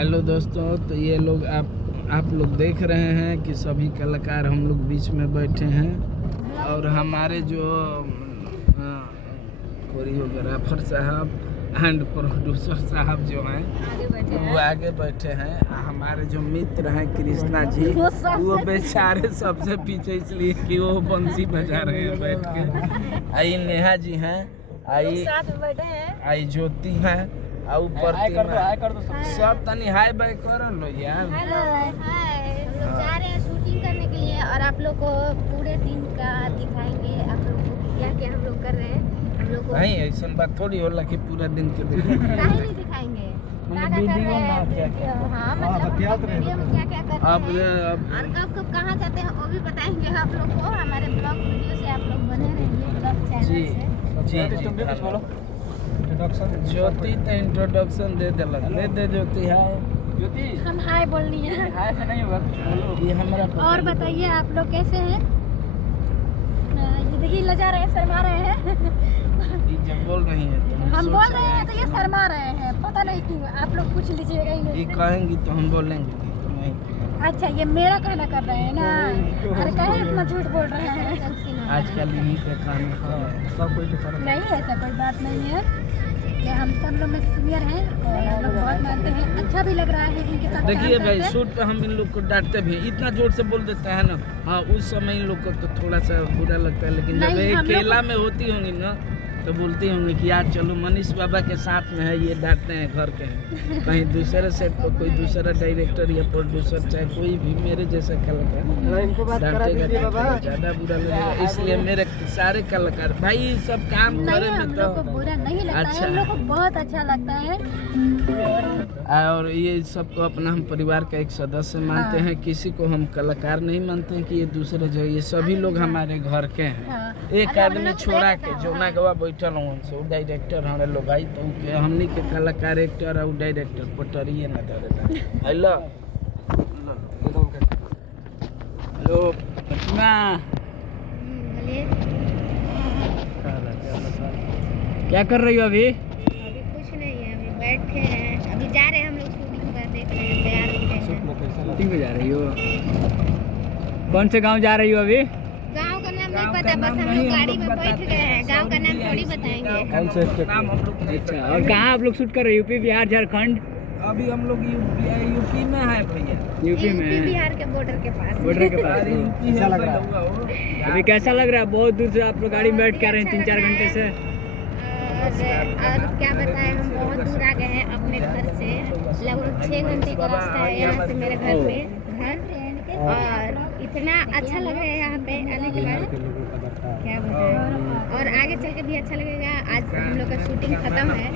Hello दोस्तों, तो ये लोग आप लोग देख रहे हैं कि सभी कलाकार हम लोग बीच में बैठे हैं और हमारे जो कोरियोग्राफर साहब एंड प्रोड्यूसर साहब जो हैं वो आगे बैठे हैं। हमारे जो मित्र हैं कृष्णा जी वो बेचारे सबसे पीछे इसलिए कि वो बंसी बजा रहे हैं बैठ के। आई नेहा जी हैं, आई ज्योति हैं, ऊपर सब तनी हाय बाय कर लो यार। हेलो हाय, हम लोग जा रहे हैं शूटिंग करने के लिए और आप लोग को पूरे दिन का दिखाएंगे आप लोग को क्या क्या हम लोग कर रहे हैं। हम लोग को नहीं ऐसा बात थोड़ी होला कि पूरा दिन के नहीं दिखाएंगे वीडियो हाँ मतलब वीडियो में क्या क्या करते हैं और कब कब कहाँ जाते हैं वो भी बताएंगे आप लोग को। हमारे ब्लॉग वीडियो से आप लोग बने रहेंगे ब्लॉग चैनल से। ज्योति तो इंट्रोडक्शन दे दे ज्योति। हाय हम हाय बोलनी है, हाय से नहीं होगा ये हमारा और बताइए आप लोग कैसे हैं। ये देखिए लजा रहे हैं, शर्मा रहे हैं। ये जब बोल रही है तो हम बोल रहे हैं तो ये शर्मा रहे हैं, पता नहीं क्यों। आप लोग पूछ लीजिएगा ये कहेंगी तो हम बोलेंगे तो नहीं। अच्छा ये मेरा कहना कर रहे हैं ना। अरे कहे इतना झूठ बोल रहे हैं। आजकल यही पे काम सब कोई नहीं ऐसा कोई बात नहीं है कि हम सब लोग में सीनियर हैं और हम लोग बहुत मानते हैं। अच्छा भी लग रहा है इनके साथ। देखिए भाई शूट पे हम इन लोग को डांटते भी इतना जोर से बोल देते हैं ना। हाँ उस समय इन लोग को तो थोड़ा सा बुरा लगता है, लेकिन जब ये अकेला में होती होंगी ना तो बोलती होंगी कि यार चलो मनीष बाबा के साथ में है, ये डांटते हैं घर के हैं। कहीं दूसरे सेट पर कोई दूसरा डायरेक्टर या प्रोड्यूसर चाहे कोई भी मेरे जैसा कलाकार डांटेगा ज़्यादा बुरा लगेगा। इसलिए मेरे सारे कलाकार भाई सब काम करे में तो बुरा नहीं लगता है, हम लोग को बहुत अच्छा लगता है। और ये सबको अपना हम परिवार का एक सदस्य मानते हैं। किसी को हम कलाकार नहीं मानते हैं कि ये दूसरे जगह, ये सभी लोग हमारे घर के हैं। एक आदमी छोड़ा के जो ना गवा बैठल हूँ उनसे वो डायरेक्टर हमारे लोग भाई तो हमनी के कलाकार एक्टर और डायरेक्टर पटरिए ना धरे। हेलो हेलो प्रतिमा, क्या कर रही हो अभी? अभी कुछ नहीं है, अभी बैठे हैं। अभी जा रहे हैं हम लोग शूटिंग पर, देख रहे हैं तैयार हो गए हैं। शूटिंग पे जा रही हो? कौन से गांव जा रही हो अभी? गांव का नाम नहीं पता, बस हम लोग गाड़ी में बैठ गए हैं। गांव का नाम थोड़ी बताएंगे। अच्छा, और कहाँ आप लोग शूट कर रहे हो? यूपी, बिहार, झारखंड? अभी हम लोग यूपी में है भैया। यूपी में, बिहार के बॉर्डर के पास। बॉर्डर के पास। अच्छा लग रहा है अभी कैसा लग रहा है? बहुत दूर से आप लोग गाड़ी में बैठ के आ रहे हैं 3-4 घंटे से। और क्या बताएं, हम बहुत दूर आ गए हैं अपने घर से। लगभग 6 घंटे का रास्ता है यहाँ से मेरे घर पे घर। और इतना अच्छा लग रहा है यहाँ पे आने के बाद, क्या बताएं। और आगे चल के भी अच्छा लगेगा। आज हम लोग का शूटिंग खत्म है।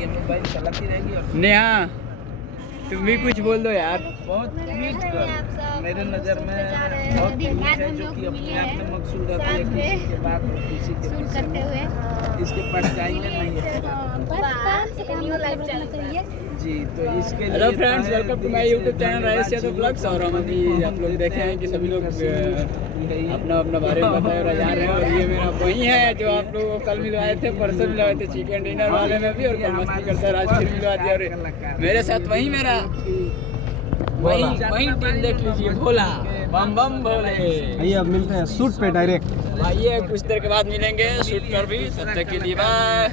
नेहा तुम भी कुछ बोल दो यार। बहुत मेरे नज़र में बहुत दिन बाद हम लोग मिले हैं साथ में शूट करते हुए। इसके पास चाहिए नहीं है जी। तो इसके hello friends, welcome to my YouTube channel Rajesh Yadav blogs. और हम अभी आप लोग देखे हैं कि सभी लोग अपना अपना बारे में बताए और जा रहे हैं। और ये मेरा वही है जो आप लोगों को कल मिलवाए थे, परसों मिलवाए थे चिकन डिनर वाले में भी, और कल मस्ती करता है आज फिर मिलवा दिया। और मेरे साथ वही मेरा वही टीम देख लीजिए, भोला बम बम भोले। आइए अब मिलते हैं शूट पे डायरेक्ट। आइए कुछ देर के बाद मिलेंगे शूट पर भी, तब तक के लिए बाय।